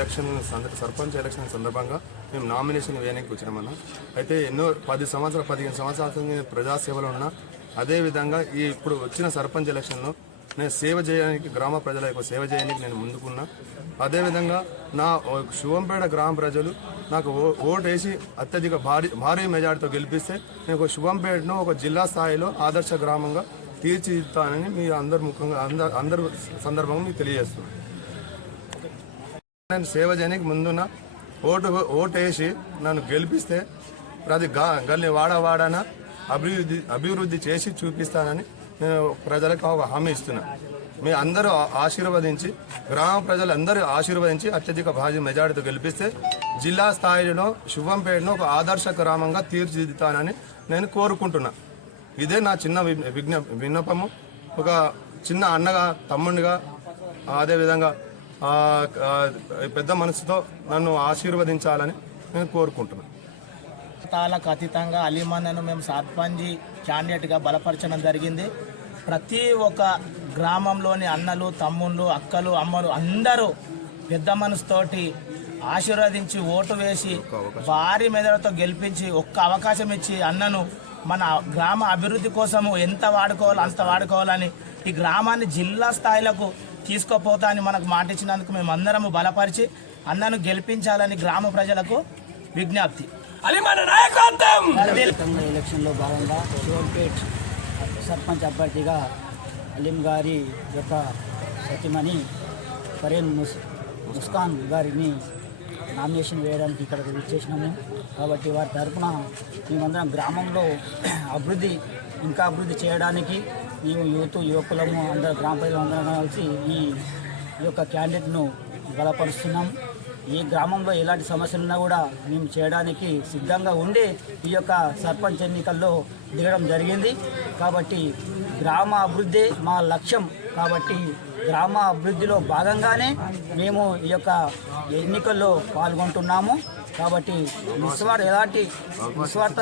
Election sarpanch election సందర్భంగా మేము nomination వేయడానికి వచ్చినామన్నా. అయితే ఎన్నో పది సంవత్సరాలు పదిహేను సంవత్సరాల నేను ప్రజాసేవలో ఉన్నా అదేవిధంగా ఈ ఇప్పుడు వచ్చిన సర్పంచ్ ఎలక్షన్లో నేను సేవ చేయడానికి గ్రామ ప్రజల యొక్క సేవ చేయడానికి నేను ముందుకున్నా. అదేవిధంగా నా శివంపేట శుభంపేట గ్రామ ప్రజలు నాకు ఓ- ఓటు వేసి అత్యధిక భారీ భారీ మెజార్టీతో గెలిపిస్తే నేను ఒక శుభంపేటను ఒక జిల్లా స్థాయిలో ఆదర్శ గ్రామంగా తీర్చిదిద్దుతానని మీ అందరు ముఖంగా అందరు అందరు సందర్భంగా మీకు తెలియజేస్తున్నాను నేను సేవ చేయడానికి ముందున ఓటు ఓటు వేసి నన్ను గెలిపిస్తే ప్రతి గా గల్లి వాడ వాడన అభివృద్ధి అభివృద్ధి చేసి చూపిస్తానని నేను ప్రజలకు ఒక హామీ ఇస్తున్నా. మీ అందరూ ఆశీర్వదించి గ్రామ ప్రజలందరూ ఆశీర్వదించి అత్యధిక భారీ మెజార్టీతో గెలిపిస్తే జిల్లా స్థాయిలో శుభంపేటను ఒక ఆదర్శ గ్రామంగా తీర్చిదిద్దుతానని నేను కోరుకుంటున్నా. ఇదే నా చిన్న విజ్ఞ విన్నపము. ఒక చిన్న అన్నగా తమ్ముడిగా అదేవిధంగా పెద్ద మనసుతో నన్ను ఆశీర్వదించాలని నేను కోరుకుంటున్నాను. తాలకు అతీతంగా అలీమన్నను మేము సర్పంచ్ క్యాండిడేట్గా బలపరచడం జరిగింది. ప్రతి ఒక్క గ్రామంలోని అన్నలు తమ్ముళ్ళు అక్కలు అమ్మలు అందరూ పెద్ద మనసుతోటి ఆశీర్వదించి ఓటు వేసి భారీ మెదడుతో గెలిపించి ఒక్క అవకాశం ఇచ్చి అన్నను మన గ్రామ అభివృద్ధి కోసము ఎంత వాడుకోవాలో అంత వాడుకోవాలని ఈ గ్రామాన్ని జిల్లా స్థాయిలకు తీసుకుపోతా అని మనకు మాట ఇచ్చినందుకు మేము అందరము బలపరిచి అన్నను గెలిపించాలని గ్రామ ప్రజలకు విజ్ఞప్తి. ఎలక్షన్లో భాగంగా శివంపేట్ సర్పంచ్ అభ్యర్థిగా అలీం గారి యొక్క సతీమణి ఫరేన్ ముస్ ముస్కాన్ గారిని నామినేషన్ వేయడానికి ఇక్కడికి విచ్చేసినాము. కాబట్టి వారి తరఫున మేమందరం గ్రామంలో అభివృద్ధి ఇంకా అభివృద్ధి చేయడానికి మేము యూత్ యువకులము అందరూ గ్రామ ప్రజలు అందరం కలిసి ఈ ఈ యొక్క క్యాండిడేట్ను బలపరుస్తున్నాం. ఈ గ్రామంలో ఎలాంటి సమస్యలు ఉన్నా కూడా మేము చేయడానికి సిద్ధంగా ఉండి ఈ యొక్క సర్పంచ్ ఎన్నికల్లో దిగడం జరిగింది. కాబట్టి గ్రామ అభివృద్ధి మా లక్ష్యం. కాబట్టి గ్రామ అభివృద్ధిలో భాగంగానే మేము ఈ యొక్క ఎన్నికల్లో పాల్గొంటున్నాము. కాబట్టి నిస్వార్థ ఎలాంటి నిస్వార్థ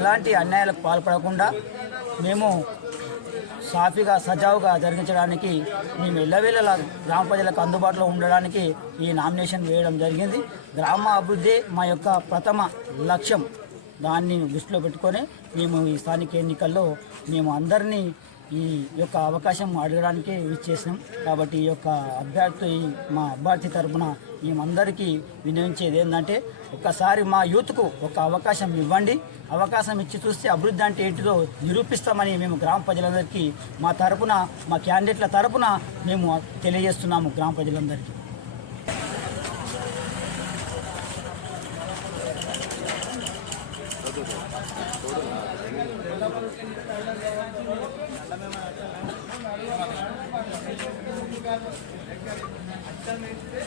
ఎలాంటి అన్యాయాలకు పాల్పడకుండా మేము సాఫీగా సజావుగా జరిగించడానికి మేము ఎల్లవేళలా గ్రామ ప్రజలకు అందుబాటులో ఉండడానికి ఈ నామినేషన్ వేయడం జరిగింది. గ్రామ అభివృద్ధి మా యొక్క ప్రథమ లక్ష్యం. దాన్ని దృష్టిలో పెట్టుకొని మేము ఈ స్థానిక ఎన్నికల్లో మేము అందరినీ ఈ యొక్క అవకాశం అడగడానికి ఇచ్చేసినాం కాబట్టి ఈ యొక్క అభ్యర్థి మా అభ్యర్థి తరపున మేమందరికీ వినియోగించేది ఏంటంటే ఒకసారి మా యూత్కు ఒక అవకాశం ఇవ్వండి. అవకాశం ఇచ్చి చూస్తే అభివృద్ధి అంటే ఏంటిదో నిరూపిస్తామని మేము గ్రామ ప్రజలందరికీ మా తరపున మా క్యాండిడేట్ల తరపున మేము తెలియజేస్తున్నాము గ్రామ ప్రజలందరికీ. అడుగు అడుగు అడుగు కాదు దగ్గర అచ్చం వేస్తే